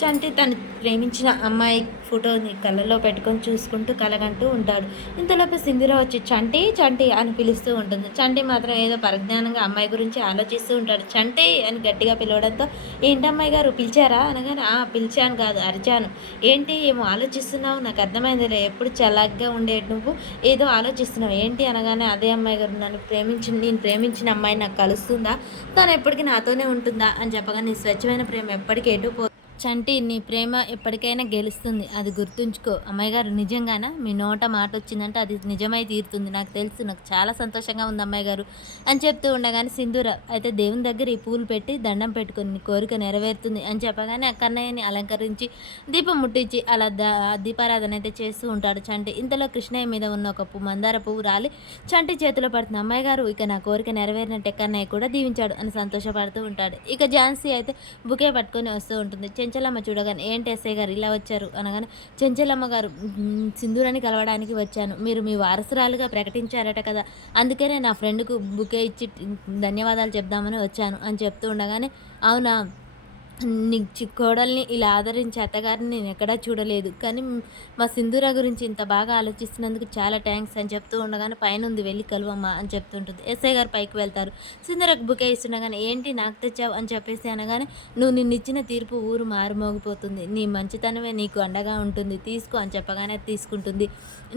చంటి తను ప్రేమించిన అమ్మాయి ఫోటోని కళ్ళలో పెట్టుకొని చూసుకుంటూ కలగంటూ ఉంటాడు. ఇంతలోపు సింధూర వచ్చి చంటి, చంటి అని పిలుస్తూ ఉంటుంది. చంటి మాత్రం ఏదో పరిజ్ఞానంగా అమ్మాయి గురించి ఆలోచిస్తూ ఉంటాడు. చంటి అని గట్టిగా పిలవడంతో, ఏంటమ్మాయి గారు పిలిచారా అనగానే, పిలిచాను కాదు అరిచాను. ఏంటి ఏమో ఆలోచిస్తున్నావు? నాకు అర్థమైందిలే. ఎప్పుడు చలాగ్గా ఉండే నువ్వు ఏదో ఆలోచిస్తున్నావు ఏంటి అనగానే, అదే అమ్మాయి గారు నేను ప్రేమించిన అమ్మాయి నాకు కలుస్తుందా? తను ఎప్పటికీ నాతోనే ఉంటుందా అని చెప్పగా, నీ స్వచ్ఛమైన ప్రేమ ఎప్పటికీ ఎటు చంటి నీ ప్రేమ ఎప్పటికైనా గెలుస్తుంది. అది గుర్తుంచుకో. అమ్మాయి గారు నిజంగానా? మీ నోట మాట వచ్చిందంటే అది నిజమై తీరుతుంది. నాకు తెలుసు. నాకు చాలా సంతోషంగా ఉంది అమ్మాయి గారు అని చెప్తూ ఉండగానే సింధూర అయితే దేవుని దగ్గర ఈ పూలు పెట్టి దండం పెట్టుకొని నీ కోరిక నెరవేరుతుంది అని చెప్పగానే కన్నయ్యని అలంకరించి దీపం ముట్టించి అలా దీపారాధన అయితే చేస్తూ ఉంటాడు చంటి. ఇంతలో కృష్ణయ్య మీద ఉన్న ఒక మందార పువ్వు రాలి చంటి చేతిలో పడుతుంది. అమ్మాయి గారు ఇక నా కోరిక నెరవేరినట్టే కన్నయ్య కూడా దీవించాడు అని సంతోషపడుతూ ఉంటాడు. ఇక ఝాన్సీ అయితే బుకే పట్టుకొని వస్తూ ఉంటుంది. చెంచలమ్మ చూడగానే, ఏంటి ఎస్ఐ గారు ఇలా వచ్చారు అనగానే, చెంచలమ్మ గారు సింధూరాన్ని కలవడానికి వచ్చాను. మీరు మీ వారసురాలుగా ప్రకటించారట కదా, అందుకనే నా ఫ్రెండ్కు బుకే ఇచ్చి ధన్యవాదాలు చెప్దామని వచ్చాను అని చెప్తూ ఉండగానే, అవునా, నీ కోడల్ని ఇలా ఆదరించే అత్తగారిని నేను ఎక్కడా చూడలేదు. కానీ మా సింధూర గురించి ఇంత బాగా ఆలోచిస్తున్నందుకు చాలా థ్యాంక్స్ అని చెప్తూ ఉండగానే, పైనుంది వెళ్ళి కలువమ్మా అని చెప్తుంటుంది. ఎస్ఐ గారు పైకి వెళ్తారు. సింధూరకు బుకే ఇస్తుండగానే, ఏంటి నాకు తెచ్చావు అని చెప్పేసి అనగానే, నువ్వు నిన్నిచ్చిన తీర్పు ఊరు మారుమోగిపోతుంది. నీ మంచితనమే నీకు అండగా ఉంటుంది, తీసుకో అని చెప్పగానే తీసుకుంటుంది.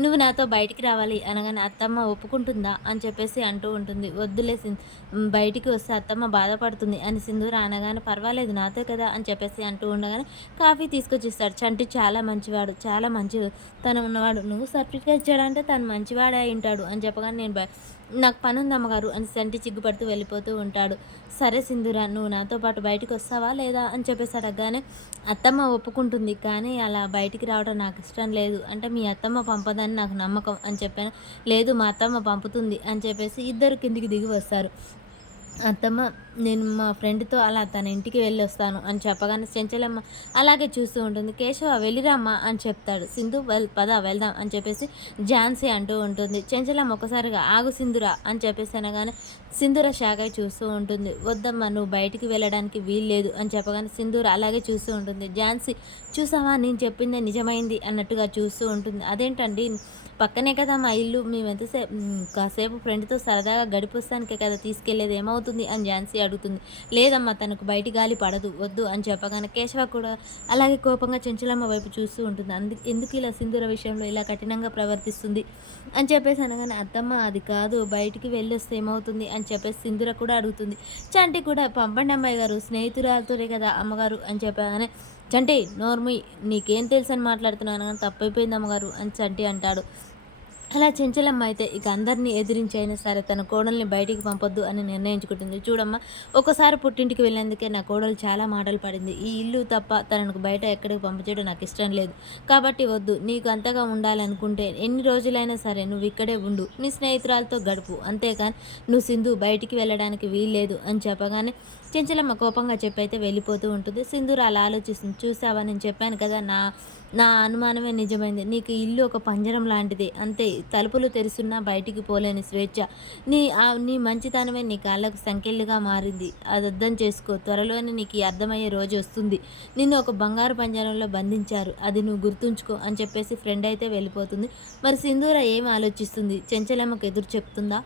నువ్వు నాతో బయటికి రావాలి అనగానే, అత్తమ్మ ఒప్పుకుంటుందా అని చెప్పేసి అంటూ ఉంటుంది. వద్దులే బయటికి వస్తే అత్తమ్మ బాధపడుతుంది అని సింధూర అనగానే, పర్వాలేదు నాతో కదా అని చెప్పేసి అంటూ ఉండగానే కాఫీ తీసుకొచ్చిస్తాడు. చంటి చాలా మంచివాడు, చాలా మంచి తను ఉన్నవాడు. నువ్వు సర్టిఫికేట్ ఇచ్చాడంటే తను మంచివాడే అయి ఉంటాడు అని చెప్పగానే, నాకు పని ఉంది అమ్మగారు అని చంటి చిగ్గుపడుతూ వెళ్ళిపోతూ ఉంటాడు. సరే సింధూర, నువ్వు నాతో పాటు బయటికి వస్తావా లేదా అని చెప్పేసి అడగగానే, అత్తమ్మ ఒప్పుకుంటుంది కానీ అలా బయటికి రావడం నాకు ఇష్టం లేదు. అంటే మీ అత్తమ్మ పంపదని నాకు నమ్మకం అని చెప్పాను. లేదు మా అత్తమ్మ పంపుతుంది అని చెప్పేసి ఇద్దరు కిందికి దిగి వస్తారు. అత్తమ్మ, నేను మా ఫ్రెండ్‌తో అలా తన ఇంటికి వెళ్ళొస్తాను అని చెప్పగానే చెంచలమ్మ అలాగే చూస్తూ ఉంటుంది. కేశవ వెళ్ళిరామ్మా అని చెప్తాడు. సింధు పద వెళ్దాం అని చెప్పేసి ఝాన్సీ అంటూ ఉంటుంది. చెంచలమ్మ ఒక్కసారిగా ఆగు సింధురా అని చెప్పేసి అనగానే సింధూర షాక్ అయి చూస్తూ ఉంటుంది. వద్దమ్మా, నువ్వు బయటికి వెళ్ళడానికి వీల్లేదు అని చెప్పగానే సింధూర అలాగే చూస్తూ ఉంటుంది. ఝాన్సీ, చూసావా నేను చెప్పిందే నిజమైంది అన్నట్టుగా చూస్తూ ఉంటుంది. అదేంటండి, పక్కనే కదా మా ఇల్లు, మేము కాసేపు ఫ్రెండ్‌తో సరదాగా గడిపొస్తానికే కదా తీసుకెళ్లేది, ఏమవుతుంది అని ఝాన్సీ అడుగుతుంది. లేదమ్మా, తనకు బయటి గాలి పడదు, వద్దు అని చెప్పగానే కేశవ కూడా అలాగే కోపంగా చెంచలమ్మ వైపు చూస్తూ ఉంటుంది. ఎందుకు ఇలా సింధూర విషయంలో ఇలా కఠినంగా ప్రవర్తిస్తుంది అని చెప్పేసి అనగానే, అత్తమ్మ అది కాదు, బయటికి వెళ్ళొస్తే ఏమవుతుంది అని చెప్పేసి సింధూర కూడా అడుగుతుంది. చంటి కూడా, పంపండి అమ్మాయి గారు, స్నేహితురాలతోనే కదా అమ్మగారు అని చెప్పగానే, చంటి నోర్మి, నీకేం తెలుసు అని మాట్లాడుతున్నాను కానీ తప్పైపోయింది అమ్మగారు అని చంటి అంటాడు. అలా చెంచలమ్మ అయితే ఇక అందరినీ ఎదిరించైనా సరే తన కోడల్ని బయటికి పంపొద్దు అని నిర్ణయించుకుంటుంది. చూడమ్మా, ఒకసారి పుట్టింటికి వెళ్ళేందుకే నా కోడలు చాలా మాటలు పడింది. ఈ ఇల్లు తప్ప తనకు బయట ఎక్కడికి పంపించడం నాకు ఇష్టం లేదు. కాబట్టి వద్దు, నీకు అంతగా ఉండాలనుకుంటే ఎన్ని రోజులైనా సరే నువ్వు ఇక్కడే ఉండు, నీ స్నేహితురాలతో గడుపు, అంతేకాని నువ్వు సింధు బయటికి వెళ్ళడానికి వీల్లేదు అని చెప్పగానే చెంచలమ్మ కోపంగా చెప్పైతే వెళ్ళిపోతూ ఉంటుంది. సింధూర అలా ఆలోచిస్తుంది. చూసావా, నేను చెప్పాను కదా, నా నా అనుమానమే నిజమైంది. నీకు ఇల్లు ఒక పంజరం లాంటిది, అంతే. తలుపులు తెరుస్తున్నా బయటికి పోలేని స్వేచ్ఛ. నీ మంచితనమే నీ కాళ్ళకు సంకెళ్ళుగా మారింది. అది అర్థం చేసుకో. త్వరలోనే నీకు అర్థమయ్యే రోజు వస్తుంది. నిన్ను ఒక బంగారు పంజరంలో బంధించారు, అది నువ్వు గుర్తుంచుకో అని చెప్పేసి ఫ్రెండ్ అయితే వెళ్ళిపోతుంది. మరి సింధూర ఏం ఆలోచిస్తుంది? చెంచలమ్మకు ఎదురు చెప్తుందా?